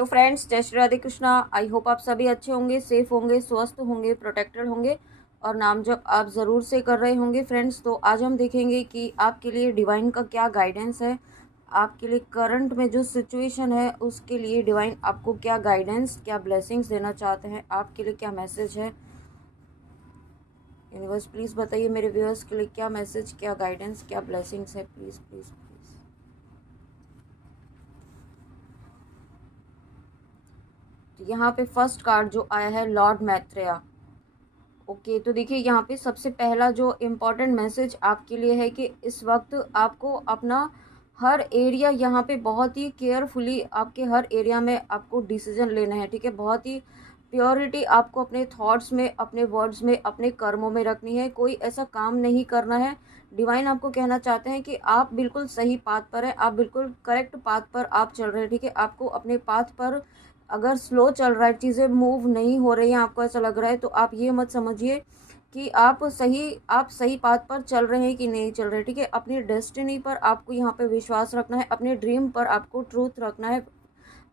Hello friends, जय Shri Radhe Krishna. I hope आप सभी अच्छे होंगे, सेफ होंगे, स्वस्थ होंगे, प्रोटेक्टेड होंगे और नाम जप आप ज़रूर से कर रहे होंगे फ्रेंड्स। तो आज हम देखेंगे कि आपके लिए डिवाइन का क्या गाइडेंस है, आपके लिए करंट में जो सिचुएशन है उसके लिए डिवाइन आपको क्या गाइडेंस, क्या ब्लेसिंग्स देना चाहते हैं, आपके लिए क्या मैसेज है। यूनिवर्स प्लीज़ बताइए मेरे व्यूअर्स के लिए क्या मैसेज, क्या गाइडेंस, क्या ब्लेसिंग्स है। Please please please. यहाँ पे फर्स्ट कार्ड जो आया है लॉर्ड मैत्रेय। ओके, तो देखिए यहाँ पे सबसे पहला जो इम्पोर्टेंट मैसेज आपके लिए है कि इस वक्त आपको अपना हर एरिया यहाँ पे बहुत ही केयरफुली, आपके हर एरिया में आपको डिसीजन लेना है। ठीक है, बहुत ही प्योरिटी आपको अपने थॉट्स में, अपने वर्ड्स में, अपने कर्मों में रखनी है। कोई ऐसा काम नहीं करना है। डिवाइन आपको कहना चाहते हैं कि आप बिल्कुल सही पाथ पर हैं, आप बिल्कुल करेक्ट पाथ पर आप चल रहे हैं। ठीक है, आपको अपने पाथ पर अगर स्लो चल रहा है, चीज़ें मूव नहीं हो रही हैं, आपको ऐसा लग रहा है, तो आप ये मत समझिए कि आप सही पाथ पर चल रहे हैं कि नहीं चल रहे। ठीक है, अपनी डेस्टिनी पर आपको यहाँ पे विश्वास रखना है, अपने ड्रीम पर आपको ट्रूथ रखना है,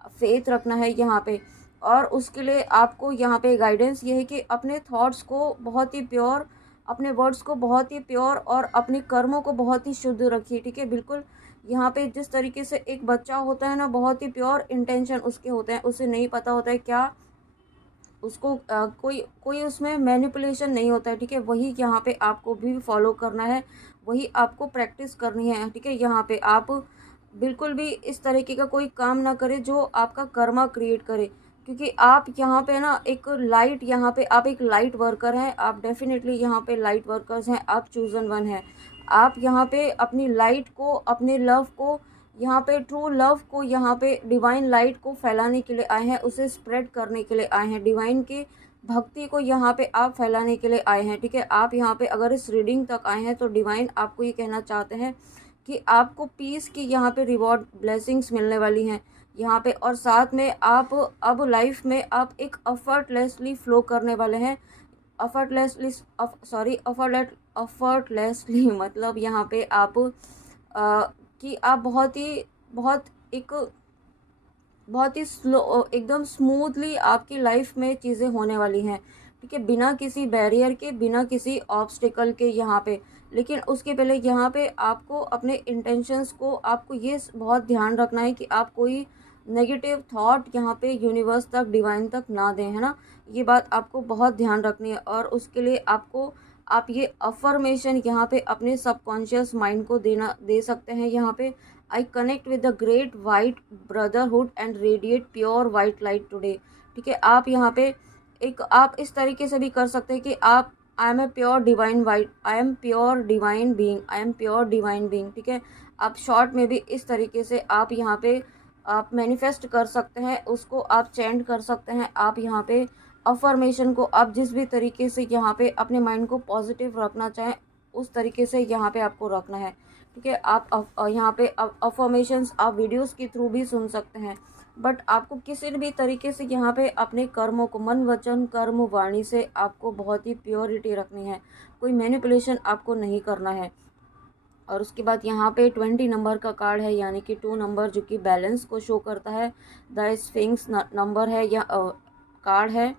फेथ रखना है यहाँ पे। और उसके लिए आपको यहाँ पे गाइडेंस ये है कि अपने थॉट्स को बहुत ही प्योर, अपने वर्ड्स को बहुत ही प्योर और अपने कर्मों को बहुत ही शुद्ध रखिए। ठीक है, बिल्कुल यहाँ पे जिस तरीके से एक बच्चा होता है ना, बहुत ही प्योर इंटेंशन उसके होते हैं, उसे नहीं पता होता है क्या उसको कोई कोई उसमें मैनिपुलेशन नहीं होता है। ठीक है, वही यहाँ पे आपको भी फॉलो करना है, वही आपको प्रैक्टिस करनी है। ठीक है, यहाँ पे आप बिल्कुल भी इस तरीके का कोई काम ना करें जो आपका कर्मा क्रिएट करे, क्योंकि आप यहाँ पे ना एक लाइट, यहाँ पे आप एक लाइट वर्कर हैं, आप डेफिनेटली यहाँ पे लाइट वर्कर्स हैं, आप चूजन वन हैं। आप यहाँ पे अपनी लाइट को, अपने लव को, यहाँ पे ट्रू लव को, यहाँ पे डिवाइन लाइट को फैलाने के लिए आए हैं, उसे स्प्रेड करने के लिए आए हैं, डिवाइन की भक्ति को यहाँ पे आप फैलाने के लिए आए हैं। ठीक है, आप यहाँ पे अगर इस रीडिंग तक आए हैं तो डिवाइन आपको ये कहना चाहते हैं कि आपको पीस की यहाँ पे रिवॉर्ड, ब्लेसिंग्स मिलने वाली हैं यहाँ पे। और साथ में आप अब लाइफ में आप एक अफर्टलेसली फ्लो करने वाले हैं। अफर्टलेसली, अफर्टलेसली मतलब यहाँ पे आप कि आप एक बहुत ही स्लो, एकदम स्मूथली आपकी लाइफ में चीज़ें होने वाली हैं। ठीक है, बिना किसी बैरियर के, बिना किसी ऑब्स्टिकल के यहाँ पे। लेकिन उसके पहले यहाँ पे आपको अपने इंटेंशंस को, आपको ये बहुत ध्यान रखना है कि आप कोई नेगेटिव थॉट यहाँ पे यूनिवर्स तक, डिवाइन तक ना दें, है ना। ये बात आपको बहुत ध्यान रखनी है। और उसके लिए आप ये अफर्मेशन यहाँ पे अपने सबकॉन्शियस माइंड को दे सकते हैं यहाँ पे। I connect with the great white brotherhood and radiate pure white light today. ठीक है, आप यहाँ पे आप इस तरीके से भी कर सकते हैं कि आप I am a pure divine white, I am pure divine being, I am pure divine being. ठीक है, आप शॉर्ट में भी इस तरीके से आप यहाँ पे आप मैनिफेस्ट कर सकते हैं, उसको आप चैंट कर सकते हैं। आप यहाँ पे अफर्मेशन को आप जिस भी तरीके से यहाँ पे अपने माइंड को पॉजिटिव रखना चाहें, उस तरीके से यहाँ पे आपको रखना है। ठीक है, आप यहाँ पे अफर्मेशंस आप वीडियोस के थ्रू भी सुन सकते हैं, बट आपको किसी भी तरीके से यहाँ पे अपने कर्मों को, मन वचन कर्म वाणी से आपको बहुत ही प्योरिटी रखनी है, कोई मैनिपुलेशन आपको नहीं करना है। और उसके बाद यहाँ पे 20 नंबर का कार्ड है, यानी कि 2 नंबर, जो कि बैलेंस को शो करता है। द स्फिंक्स नंबर है या कार्ड है।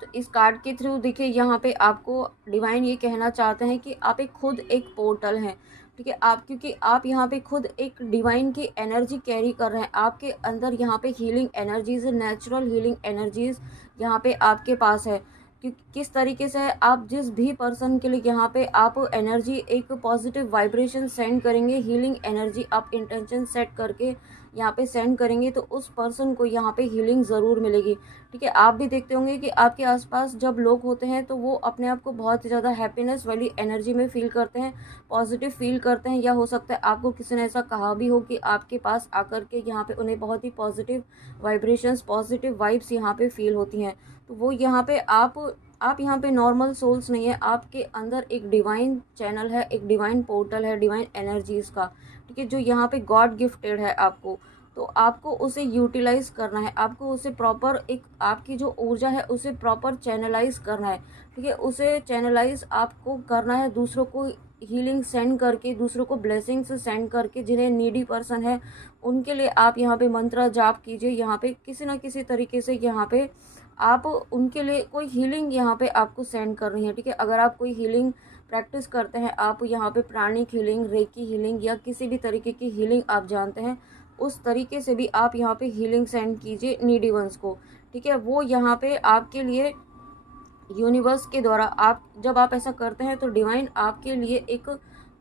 तो इस कार्ड के थ्रू देखिए यहाँ पे आपको डिवाइन ये कहना चाहते हैं कि आप खुद एक पोर्टल हैं। ठीक है, क्योंकि आप यहाँ पे खुद एक डिवाइन की एनर्जी कैरी कर रहे हैं, आपके अंदर यहाँ पे healing energies, natural healing energies यहाँ पे आपके पास है। कि किस तरीके से आप जिस भी पर्सन के लिए यहाँ पे आप एनर्जी, एक पॉजिटिव वाइब्रेशन सेंड करेंगे, हीलिंग एनर्जी आप इंटेंशन सेट करके यहाँ पे सेंड करेंगे, तो उस पर्सन को यहाँ पे हीलिंग ज़रूर मिलेगी। ठीक है, आप भी देखते होंगे कि आपके आसपास जब लोग होते हैं तो वो अपने आप को बहुत ज़्यादा हैप्पीनेस वाली एनर्जी में फील करते हैं, पॉजिटिव फील करते हैं, या हो सकता है आपको किसी ने ऐसा कहा भी हो कि आपके पास आकर के यहाँ पे उन्हें बहुत ही पॉजिटिव वाइब्रेशंस, पॉजिटिव वाइब्स यहाँ पे फील होती हैं। तो वो यहाँ पे आप यहाँ पे नॉर्मल सोल्स नहीं है, आपके अंदर एक डिवाइन चैनल है, एक डिवाइन पोर्टल है डिवाइन एनर्जीज़ का। ठीक है, जो यहाँ पे गॉड गिफ्टेड है आपको, तो आपको उसे यूटिलाइज करना है, आपको उसे प्रॉपर, एक आपकी जो ऊर्जा है उसे प्रॉपर चैनलाइज करना है। ठीक है, उसे चैनलाइज आपको करना है, दूसरों को हीलिंग सेंड करके, दूसरों को ब्लेसिंग्स सेंड करके, जिन्हें नीडी पर्सन है उनके लिए आप यहाँ पे मंत्र जाप कीजिए। यहाँ पे किसी ना किसी तरीके से यहाँ पे आप उनके लिए कोई हीलिंग यहाँ पे आपको सेंड करनी है, ठीक है। अगर आप कोई हीलिंग प्रैक्टिस करते हैं, आप यहाँ पे प्राणिक हीलिंग, रेकी हीलिंग या किसी भी तरीके की हीलिंग आप जानते हैं, उस तरीके से भी आप यहाँ पे हीलिंग सेंड कीजिए नीडी वंस को, ठीक है। वो यहाँ पे आपके लिए यूनिवर्स के द्वारा, आप जब आप ऐसा करते हैं तो डिवाइन आपके लिए एक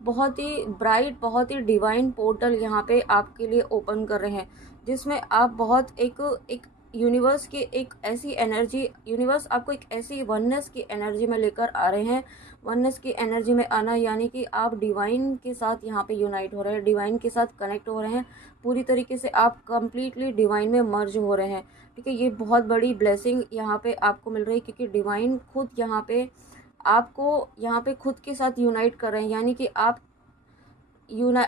बहुत ही ब्राइट, बहुत ही डिवाइन पोर्टल यहाँ पे आपके लिए ओपन कर रहे हैं, जिसमें आप बहुत एक यूनिवर्स की एक ऐसी एनर्जी, यूनिवर्स आपको एक ऐसी वननेस की एनर्जी में लेकर आ रहे हैं। वननेस की एनर्जी में आना यानी कि आप डिवाइन के साथ यहाँ पे यूनाइट हो रहे हैं, डिवाइन के साथ कनेक्ट हो रहे हैं, पूरी तरीके से आप कंप्लीटली डिवाइन में मर्ज हो रहे हैं, ठीक है। ये बहुत बड़ी ब्लेसिंग यहाँ पे आपको मिल रही है, क्योंकि डिवाइन खुद यहाँ पे आपको यहाँ पे खुद के साथ यूनाइट कर रहे हैं, यानी कि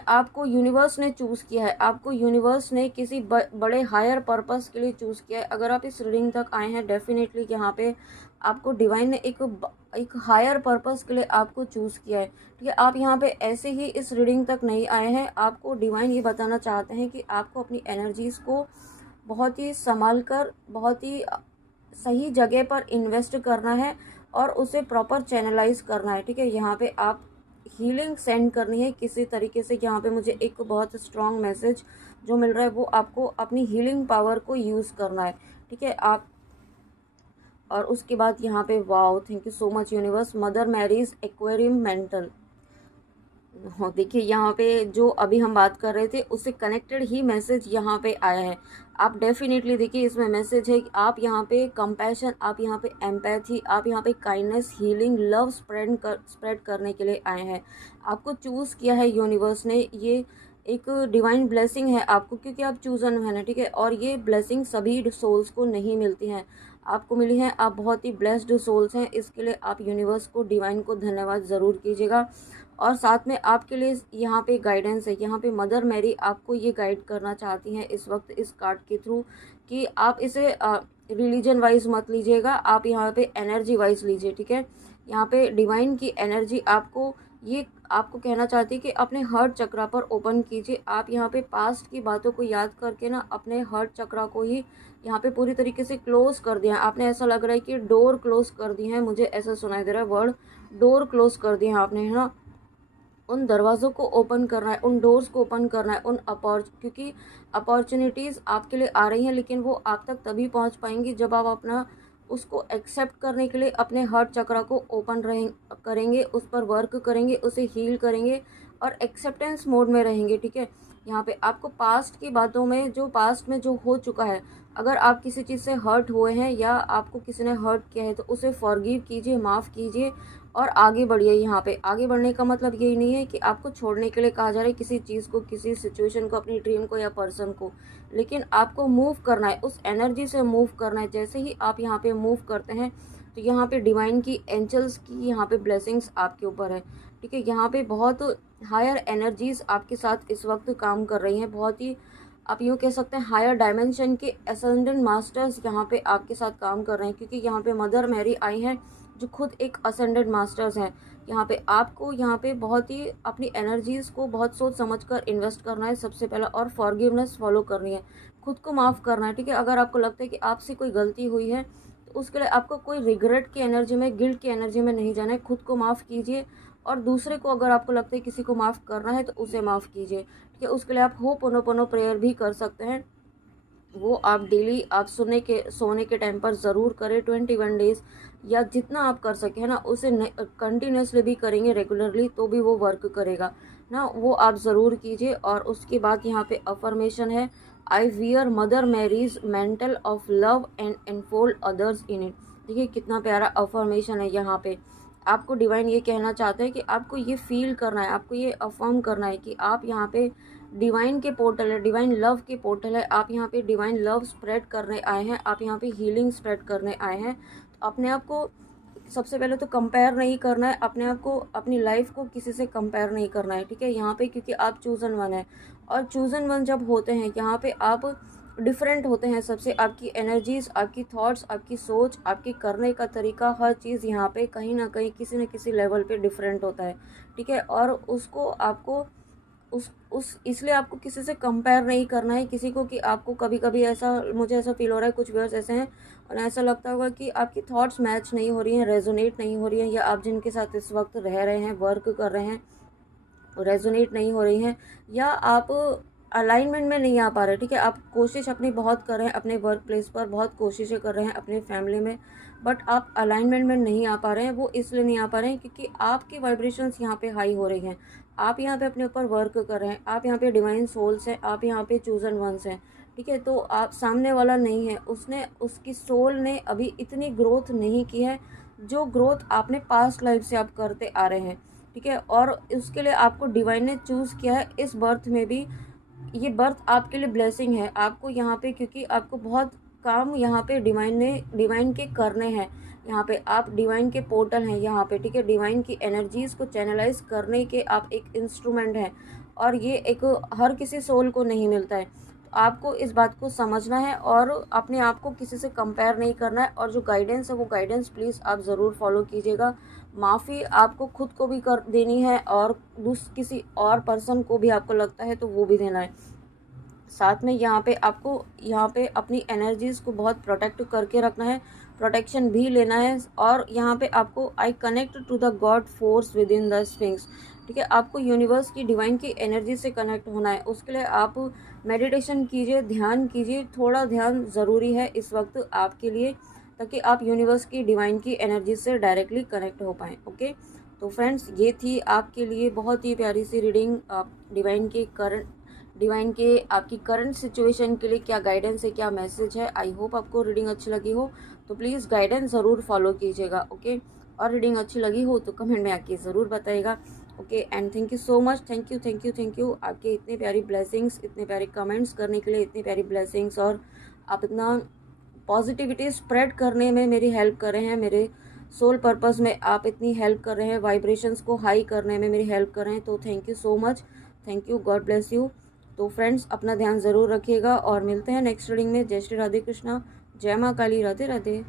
आपको यूनिवर्स ने चूज़ किया है, आपको यूनिवर्स ने किसी बड़े हायर पर्पस के लिए चूज़ किया है। अगर आप इस रीडिंग तक आए हैं, डेफिनेटली यहाँ पे आपको डिवाइन ने एक हायर पर्पस के लिए आपको चूज़ किया है, ठीक है। आप यहाँ पे ऐसे ही इस रीडिंग तक नहीं आए हैं, आपको डिवाइन ये बताना चाहते हैं कि आपको अपनी एनर्जीज़ को बहुत ही संभाल कर, बहुत ही सही जगह पर इन्वेस्ट करना है और उसे प्रॉपर चैनलाइज करना है, ठीक है। यहाँ पे आप हीलिंग सेंड करनी है किसी तरीके से। यहाँ पे मुझे एक बहुत स्ट्रॉन्ग मैसेज जो मिल रहा है, वो आपको अपनी हीलिंग पावर को यूज़ करना है, ठीक है। आप और उसके बाद यहाँ पे wow, thank you so much universe, mother Mary's aquarium mental. हाँ, देखिए यहाँ पे जो अभी हम बात कर रहे थे उससे कनेक्टेड ही मैसेज यहाँ पे आया है। आप डेफिनेटली देखिए, इसमें मैसेज है कि आप यहाँ पे कंपैशन, आप यहाँ पे एम्पैथी, आप यहाँ पे काइंडनेस, हीलिंग, लव स्प्रेड करने के लिए आए हैं। आपको चूज़ किया है यूनिवर्स ने, ये एक डिवाइन ब्लेसिंग है आपको, क्योंकि आप चूजन है, ठीक है। और ये ब्लेसिंग सभी सोल्स को नहीं मिलती हैं, आपको मिली हैं। आप बहुत ही ब्लेस्ड सोल्स हैं, इसके लिए आप यूनिवर्स को, डिवाइन को धन्यवाद ज़रूर कीजिएगा। और साथ में आपके लिए यहाँ पे गाइडेंस है, यहाँ पे मदर मैरी आपको ये गाइड करना चाहती हैं इस वक्त इस कार्ड के थ्रू, कि आप इसे रिलीजन वाइज मत लीजिएगा, आप यहाँ पे एनर्जी वाइज लीजिए, ठीक है। यहाँ पे डिवाइन की एनर्जी आपको कहना चाहती है कि अपने हार्ट चक्रा पर ओपन कीजिए। आप यहाँ पे पास्ट की बातों को याद करके ना अपने हार्ट चक्रा को ही यहाँ पे पूरी तरीके से क्लोज कर दिया है आपने। ऐसा लग रहा है कि डोर क्लोज कर दी है, मुझे ऐसा सुनाई दे रहा है वर्ड, डोर क्लोज कर दिया है आपने, है ना। उन दरवाज़ों को ओपन करना है, उन डोर्स को ओपन करना है, क्योंकि अपॉर्चुनिटीज़ आपके लिए आ रही हैं, लेकिन वो आप तक तभी पहुंच पाएंगी जब आप अपना उसको एक्सेप्ट करने के लिए अपने हार्ट चक्रा को ओपन करेंगे, उस पर वर्क करेंगे, उसे हील करेंगे और एक्सेप्टेंस मोड में रहेंगे, ठीक है। यहाँ पे आपको पास्ट की बातों में, जो पास्ट में जो हो चुका है, अगर आप किसी चीज़ से हर्ट हुए हैं या आपको किसी ने हर्ट किया है तो उसे फॉरगिव कीजिए, माफ़ कीजिए और आगे बढ़िए। यहाँ पे आगे बढ़ने का मतलब यही नहीं है कि आपको छोड़ने के लिए कहा जा रहा है किसी चीज़ को, किसी सिचुएशन को, अपनी ड्रीम को या पर्सन को, लेकिन आपको मूव करना है, उस एनर्जी से मूव करना है। जैसे ही आप यहाँ पे मूव करते हैं तो यहाँ पे डिवाइन की, एंजल्स की यहाँ पे ब्लेसिंग्स आपके ऊपर है, ठीक है। यहाँ पे बहुत हायर एनर्जीज आपके साथ इस वक्त काम कर रही हैं, बहुत ही आप यूँ कह सकते हैं हायर डायमेंशन के असेंडेंट मास्टर्स यहाँ पे आपके साथ काम कर रहे हैं, क्योंकि यहाँ पे मदर मैरी आई हैं जो खुद एक असेंडेंट मास्टर्स हैं। यहाँ पे आपको यहाँ पे बहुत ही अपनी एनर्जीज़ को बहुत सोच समझ कर इन्वेस्ट करना है सबसे पहला, और फॉरगिवनेस फॉलो करनी है, खुद को माफ़ करना है, ठीक है। अगर आपको लगता है कि आपसे कोई गलती हुई है तो उसके लिए आपको कोई रिग्रेट की एनर्जी में, गिल्ट की एनर्जी में नहीं जाना है, खुद को माफ़ कीजिए। और दूसरे को अगर आपको लगता है किसी को माफ़ करना है तो उसे माफ़ कीजिए, ठीक है। उसके लिए आप होपोनोपोनो प्रेयर भी कर सकते हैं, वो आप डेली आप सोने के टाइम पर ज़रूर करें, 21 डेज़ या जितना आप कर सकें, है ना। उसे कंटिन्यूसली भी करेंगे, रेगुलरली, तो भी वो वर्क करेगा ना, वो आप ज़रूर कीजिए। और उसके बाद यहाँ पे अफर्मेशन है, I wear Mother Mary's mantle of love and enfold others in it. देखिए कितना प्यारा अफर्मेशन है। यहाँ पे आपको डिवाइन ये कहना चाहते हैं कि आपको ये फील करना है, आपको ये अफर्म करना है कि आप यहाँ पे डिवाइन के पोर्टल है, डिवाइन लव के पोर्टल है, आप यहाँ पे डिवाइन लव स्प्रेड करने आए हैं, आप यहाँ पे हीलिंग स्प्रेड करने आए हैं। तो अपने आप को सबसे पहले तो कंपेयर नहीं करना है, अपने आप को, अपनी लाइफ को किसी से कंपेयर नहीं करना है, ठीक है। यहाँ पे क्योंकि आप चूजन वन है, और चूजन वन जब होते हैं यहाँ पे आप डिफरेंट होते हैं सबसे। आपकी एनर्जीज़, आपकी थॉट्स, आपकी सोच, आपके करने का तरीका, हर चीज़ यहाँ पे कहीं ना कहीं किसी न किसी लेवल पे डिफरेंट होता है, ठीक है। और उसको आपको उस इसलिए आपको किसी से कंपेयर नहीं करना है किसी को, कि आपको कभी कभी ऐसा, मुझे ऐसा फील हो रहा है, कुछ व्यूअर्स ऐसे हैं और ऐसा लगता होगा कि आपकी थॉट्स मैच नहीं हो रही हैं, रेजोनेट नहीं हो रही हैं, या आप जिनके साथ इस वक्त रह रहे हैं, वर्क कर रहे हैं, रेजोनेट नहीं हो रही हैं, या आप अलाइनमेंट में नहीं आ पा रहे, ठीक है। आप कोशिश अपनी बहुत कर रहे हैं, अपने वर्क प्लेस पर बहुत कोशिशें कर रहे हैं, अपने फैमिली में, बट आप अलाइनमेंट में नहीं आ पा रहे हैं। वो इसलिए नहीं आ पा रहे हैं क्योंकि आपकी वाइब्रेशंस यहाँ पे हाई हो रही हैं। आप यहाँ पे अपने ऊपर वर्क कर रहे हैं, आप यहाँ पे डिवाइन सोल्स हैं, आप यहाँ पे चूजन वंस हैं, ठीक है। तो आप, सामने वाला नहीं है, उसने, उसकी सोल ने अभी इतनी ग्रोथ नहीं की है जो ग्रोथ आपने पास्ट लाइफ से आप करते आ रहे हैं, ठीक है। और उसके लिए आपको डिवाइन ने चूज़ किया है इस बर्थ में भी। ये बर्थ आपके लिए ब्लेसिंग है आपको यहाँ पे, क्योंकि आपको बहुत काम यहाँ पे डिवाइन के करने हैं। यहाँ पे आप डिवाइन के पोर्टल हैं यहाँ पे, ठीक है। डिवाइन की एनर्जीज़ को चैनलाइज करने के आप एक इंस्ट्रूमेंट हैं, और ये एक हर किसी सोल को नहीं मिलता है। तो आपको इस बात को समझना है और अपने आप को किसी से कंपेयर नहीं करना है, और जो गाइडेंस है वो गाइडेंस प्लीज़ आप ज़रूर फॉलो कीजिएगा। माफ़ी आपको खुद को भी कर देनी है, और किसी और पर्सन को भी आपको लगता है तो वो भी देना है। साथ में यहाँ पे आपको, यहाँ पे अपनी एनर्जीज़ को बहुत प्रोटेक्ट करके रखना है, प्रोटेक्शन भी लेना है। और यहाँ पे आपको, I connect to the God force within the sphinx, ठीक है। आपको यूनिवर्स की, डिवाइन की एनर्जी से कनेक्ट होना है। उसके लिए आप मेडिटेशन कीजिए, ध्यान कीजिए, थोड़ा ध्यान ज़रूरी है इस वक्त आपके लिए, ताकि आप यूनिवर्स की, डिवाइन की एनर्जी से डायरेक्टली कनेक्ट हो पाएँ, ओके। तो फ्रेंड्स, ये थी आपके लिए बहुत ही प्यारी सी रीडिंग, डिवाइन के आपकी करंट सिचुएशन के लिए क्या गाइडेंस है, क्या मैसेज है। आई होप आपको रीडिंग अच्छी लगी हो, तो प्लीज़ गाइडेंस ज़रूर फॉलो कीजिएगा, ओके। और रीडिंग अच्छी लगी हो तो कमेंट में आके ज़रूर बताइएगा, okay. And thank you so much, thank you thank you thank you, आपके इतने प्यारी ब्लेसिंग्स, इतने प्यारे कमेंट्स करने के लिए, इतनी प्यारी ब्लेसिंग्स, और आप इतना पॉजिटिविटी स्प्रेड करने में मेरी हेल्प कर रहे हैं, मेरे सोल पर्पस में आप इतनी हेल्प कर रहे हैं, वाइब्रेशंस को हाई करने में मेरी हेल्प कर रहे हैं। तो thank you so much, thank you, God bless you. तो फ्रेंड्स, अपना ध्यान ज़रूर रखिएगा और मिलते हैं नेक्स्ट रीडिंग में। जय श्री राधे कृष्णा, जय माँ काली, राधे राधे।